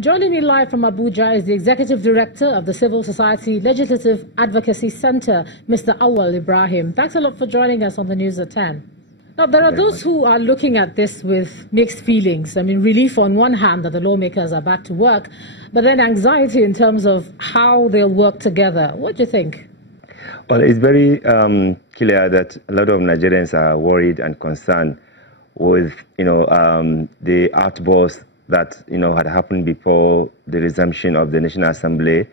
Joining me live from Abuja is the Executive Director of the Civil Society Legislative Advocacy Center, Mr. Awal Ibrahim. Thanks a lot for joining us on the News at 10. Now, there are those who are looking at this with mixed feelings. I mean, relief on one hand that the lawmakers are back to work, but then anxiety in terms of how they'll work together. What do you think? Well, it's very clear that a lot of Nigerians are worried and concerned with, the outbursts that, had happened before the resumption of the National Assembly,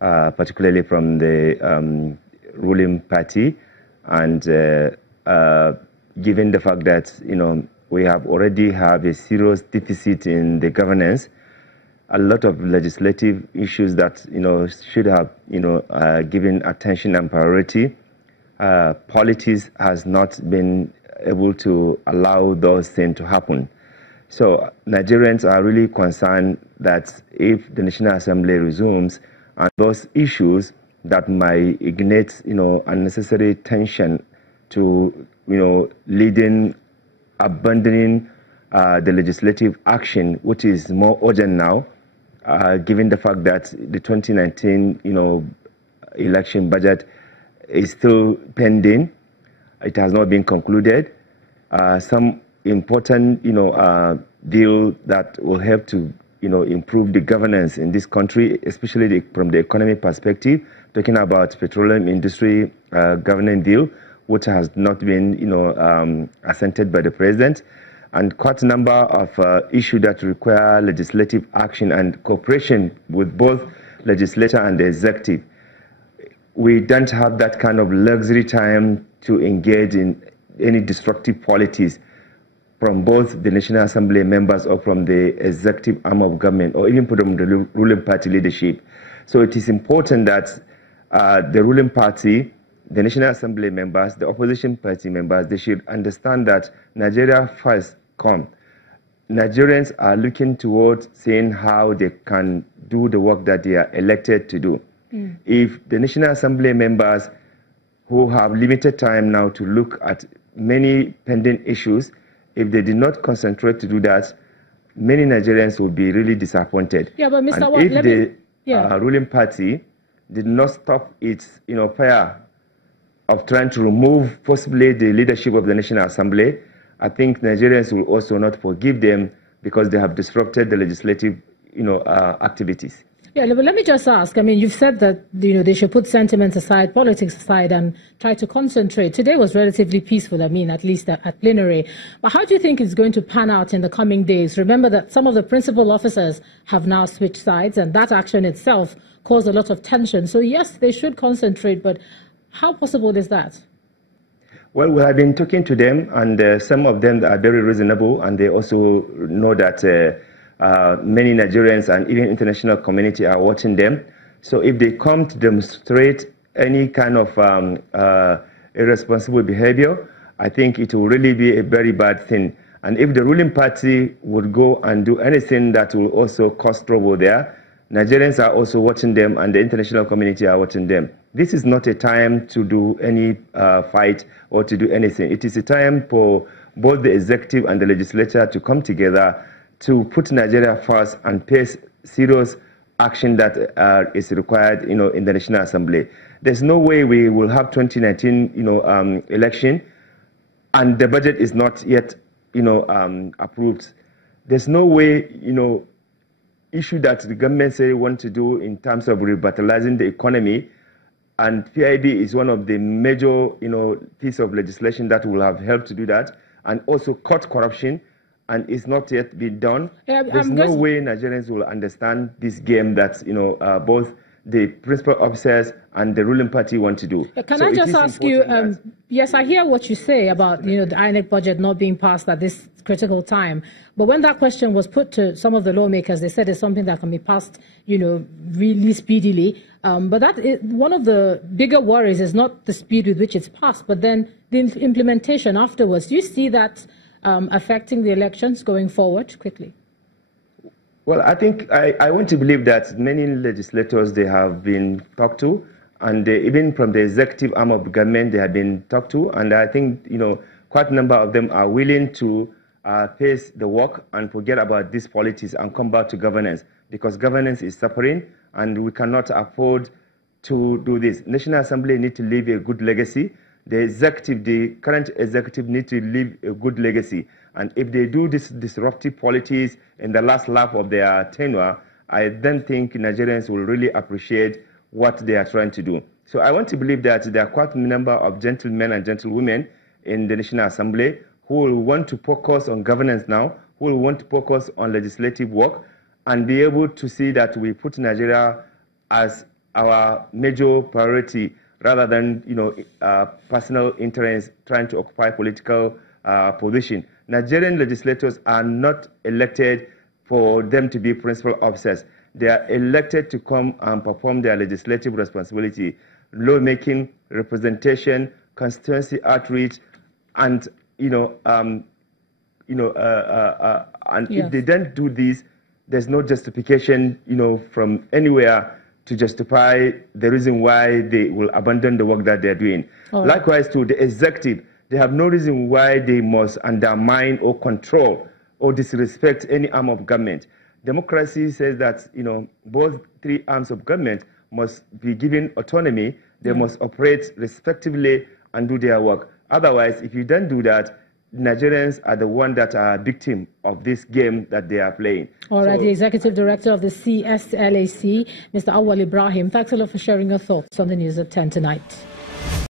particularly from the ruling party. And given the fact that, we have already have a serious deficit in the governance, a lot of legislative issues that, should have, given attention and priority. Politics has not been able to allow those things to happen. So Nigerians are really concerned that if the National Assembly resumes, and those issues that might ignite, unnecessary tension to, leading, abandoning the legislative action, which is more urgent now, given the fact that the 2019, election budget is still pending. It has not been concluded. Some important, deal that will help to, improve the governance in this country, especially from the economic perspective, talking about petroleum industry governing deal, which has not been, assented by the president, and quite a number of issues that require legislative action and cooperation with both legislature and the executive. We don't have that kind of luxury time to engage in any destructive politics from both the National Assembly members or from the executive arm of government or even from the ruling party leadership. So it is important that the ruling party, the National Assembly members, the opposition party members, they should understand that Nigeria first come. Nigerians are looking towards seeing how they can do the work that they are elected to do. If the National Assembly members who have limited time now to look at many pending issues, if they did not concentrate to do that, many Nigerians will be really disappointed. Yeah, but Mr. And if the ruling party did not stop its fire of trying to remove possibly the leadership of the National Assembly, I think Nigerians will also not forgive them because they have disrupted the legislative activities. Yeah, but let me just ask. I mean, you've said that they should put sentiment aside, politics aside, and try to concentrate. Today was relatively peaceful. I mean, at least at plenary. But how do you think it's going to pan out in the coming days? Remember that some of the principal officers have now switched sides, and that action itself caused a lot of tension. So yes, they should concentrate, but how possible is that? Well, we have been talking to them, and some of them are very reasonable, and they also know that many Nigerians and even international community are watching them. So if they come to demonstrate any kind of irresponsible behavior, I think it will really be a very bad thing. And if the ruling party would go and do anything that will also cause trouble there, Nigerians are also watching them and the international community are watching them. This is not a time to do any fight or to do anything. It is a time for both the executive and the legislature to come together to put Nigeria first and pace serious action that is required, in the National Assembly. There's no way we will have 2019, election, and the budget is not yet, approved. There's no way, issue that the government say want to do in terms of revitalizing the economy, and PIB is one of the major, piece of legislation that will have helped to do that, and also cut corruption. And it's not yet been done. There's no way Nigerians will understand this game that both the principal officers and the ruling party want to do. Can I just ask you? Yes, I hear what you say about the INEC budget not being passed at this critical time. But when that question was put to some of the lawmakers, they said it's something that can be passed, really speedily. But that is, one of the bigger worries is not the speed with which it's passed, but then the implementation afterwards. Do you see that affecting the elections going forward quickly? Well, I think I want to believe that many legislators, they have been talked to, and even from the executive arm of government, they have been talked to, and I think, quite a number of them are willing to face the work and forget about this politics and come back to governance. because governance is suffering, and we cannot afford to do this. National Assembly need to leave a good legacy. The current executive need to leave a good legacy. And if they do this disruptive politics in the last lap of their tenure, I then think Nigerians will really appreciate what they are trying to do. So I want to believe that there are quite a number of gentlemen and gentlewomen in the National Assembly who will want to focus on governance now, who will want to focus on legislative work, and be able to see that we put Nigeria as our major priority rather than personal interest trying to occupy political position. Nigerian legislators are not elected for them to be principal officers. They are elected to come and perform their legislative responsibility, lawmaking, representation, constituency outreach, and and if they don't do this, there's no justification, from anywhere to justify the reason why they will abandon the work that they're doing. Right. Likewise, to the executive, they have no reason why they must undermine or control or disrespect any arm of government. Democracy says that, both three arms of government must be given autonomy. They must operate respectively and do their work. Otherwise, if you don't do that, Nigerians are the ones that are victim of this game that they are playing. All right, the Executive Director of the CSLAC, Mr. Awal Ibrahim, thanks a lot for sharing your thoughts on the news at 10 tonight.